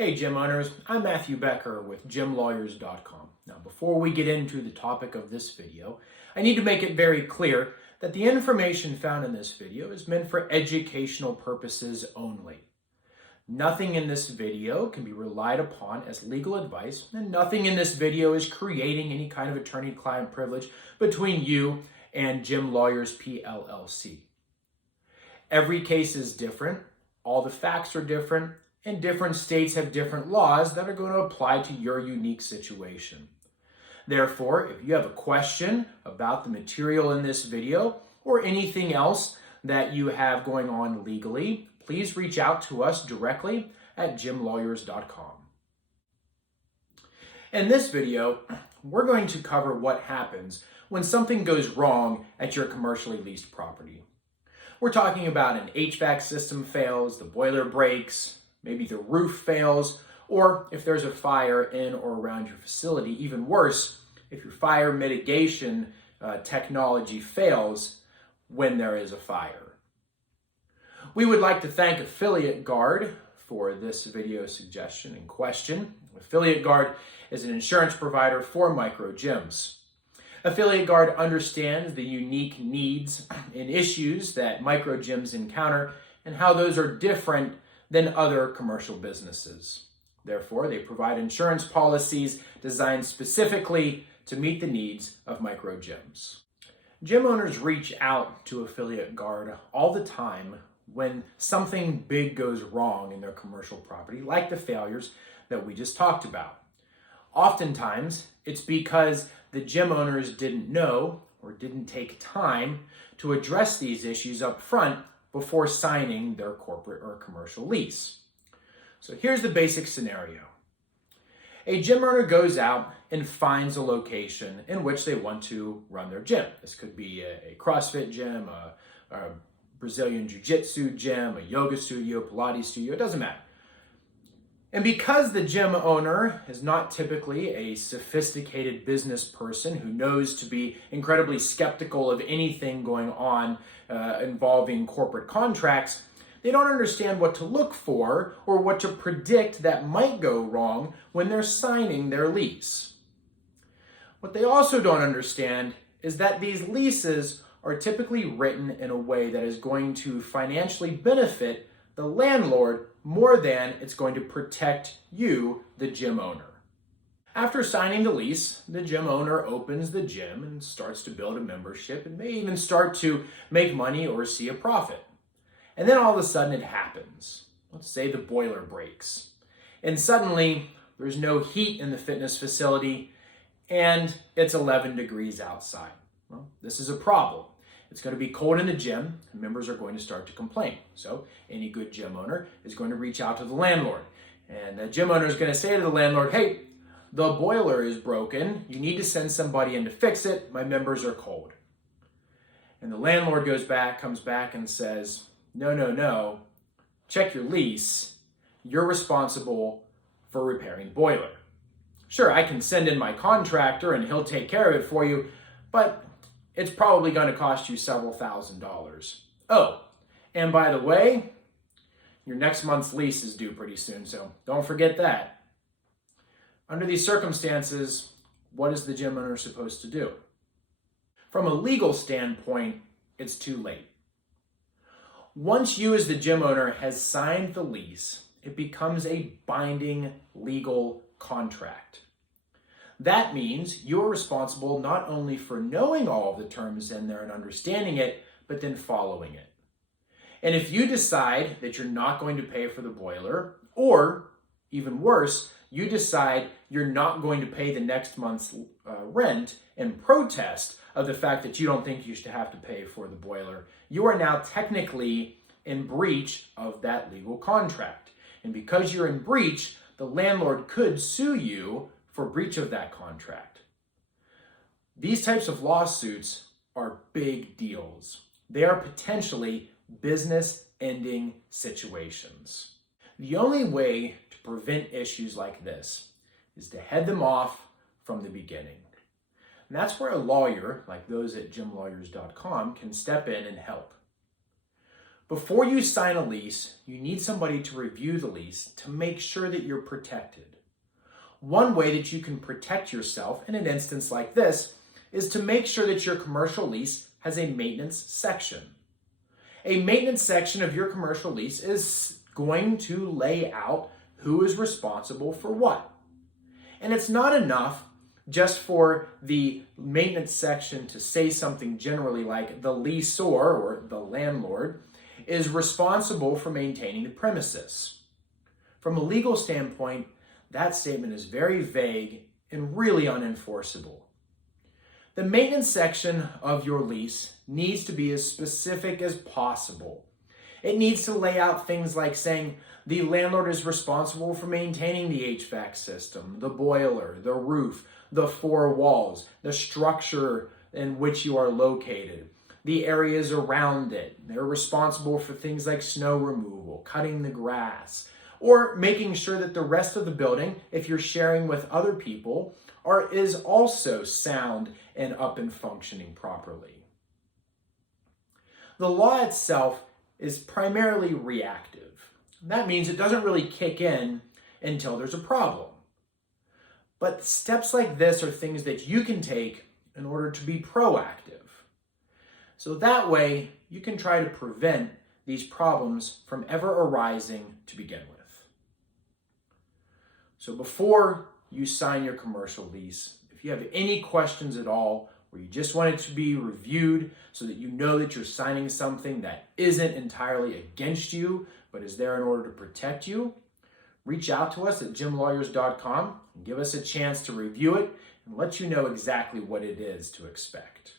Hey gym owners, I'm Matthew Becker with gymlawyers.com. Now before we get into the topic of this video, I need to make it very clear that the information found in this video is meant for educational purposes only. Nothing in this video can be relied upon as legal advice, and nothing in this video is creating any kind of attorney-client privilege between you and Gym Lawyers PLLC. Every case is different, all the facts are different, and different states have different laws that are going to apply to your unique situation. Therefore, if you have a question about the material in this video or anything else that you have going on legally, please reach out to us directly at gymlawyers.com. In this video, we're going to cover what happens when something goes wrong at your commercially leased property. We're talking about an HVAC system fails, the boiler breaks, maybe the roof fails, or if there's a fire in or around your facility. Even worse, if your fire mitigation technology fails when there is a fire. We would like to thank Affiliate Guard for this video suggestion and question. Affiliate Guard is an insurance provider for micro gyms. Affiliate Guard understands the unique needs and issues that micro gyms encounter and how those are different than other commercial businesses. Therefore, they provide insurance policies designed specifically to meet the needs of micro gyms. Gym owners reach out to Affiliate Guard all the time when something big goes wrong in their commercial property, like the failures that we just talked about. Oftentimes, it's because the gym owners didn't know or didn't take time to address these issues up front before signing their corporate or commercial lease. So here's the basic scenario. A gym owner goes out and finds a location in which they want to run their gym. This could be a CrossFit gym, a Brazilian Jiu-Jitsu gym, a yoga studio, Pilates studio, it doesn't matter. And because the gym owner is not typically a sophisticated business person who knows to be incredibly skeptical of anything going on involving corporate contracts, they don't understand what to look for or what to predict that might go wrong when they're signing their lease. What they also don't understand is that these leases are typically written in a way that is going to financially benefit the landlord more than it's going to protect you, the gym owner. After signing the lease, the gym owner opens the gym and starts to build a membership and may even start to make money or see a profit. And then all of a sudden it happens. Let's say the boiler breaks. And suddenly there's no heat in the fitness facility and it's 11 degrees outside. Well, this is a problem. It's going to be cold in the gym, and members are going to start to complain. So any good gym owner is going to reach out to the landlord. And the gym owner is going to say to the landlord, hey, the boiler is broken. You need to send somebody in to fix it. My members are cold. And the landlord comes back and says, no, check your lease. You're responsible for repairing the boiler. Sure, I can send in my contractor and he'll take care of it for you, but it's probably going to cost you several $1,000s. Oh, and by the way, your next month's lease is due pretty soon, so don't forget that. Under these circumstances, what is the gym owner supposed to do? From a legal standpoint, it's too late. Once you as the gym owner has signed the lease, it becomes a binding legal contract. That means you're responsible not only for knowing all of the terms in there and understanding it, but then following it. And if you decide that you're not going to pay for the boiler, or even worse, you decide you're not going to pay the next month's rent in protest of the fact that you don't think you should have to pay for the boiler, you are now technically in breach of that legal contract. And because you're in breach, the landlord could sue you for breach of that contract. These types of lawsuits are big deals. They are potentially business-ending situations. The only way to prevent issues like this is to head them off from the beginning. And that's where a lawyer, like those at gymlawyers.com, can step in and help. Before you sign a lease, you need somebody to review the lease to make sure that you're protected. One way that you can protect yourself in an instance like this is to make sure that your commercial lease has a maintenance section. A maintenance section of your commercial lease is going to lay out who is responsible for what. And it's not enough just for the maintenance section to say something generally like the leaseor or the landlord is responsible for maintaining the premises. From a legal standpoint, that statement is very vague and really unenforceable. The maintenance section of your lease needs to be as specific as possible. It needs to lay out things like saying the landlord is responsible for maintaining the HVAC system, the boiler, the roof, the four walls, the structure in which you are located, the areas around it. They're responsible for things like snow removal, cutting the grass, or making sure that the rest of the building, if you're sharing with other people, is also sound and up and functioning properly. The law itself is primarily reactive. That means it doesn't really kick in until there's a problem. But steps like this are things that you can take in order to be proactive. So that way, you can try to prevent these problems from ever arising to begin with. So before you sign your commercial lease, if you have any questions at all, or you just want it to be reviewed so that you know that you're signing something that isn't entirely against you, but is there in order to protect you, reach out to us at jimlawyers.com and give us a chance to review it and let you know exactly what it is to expect.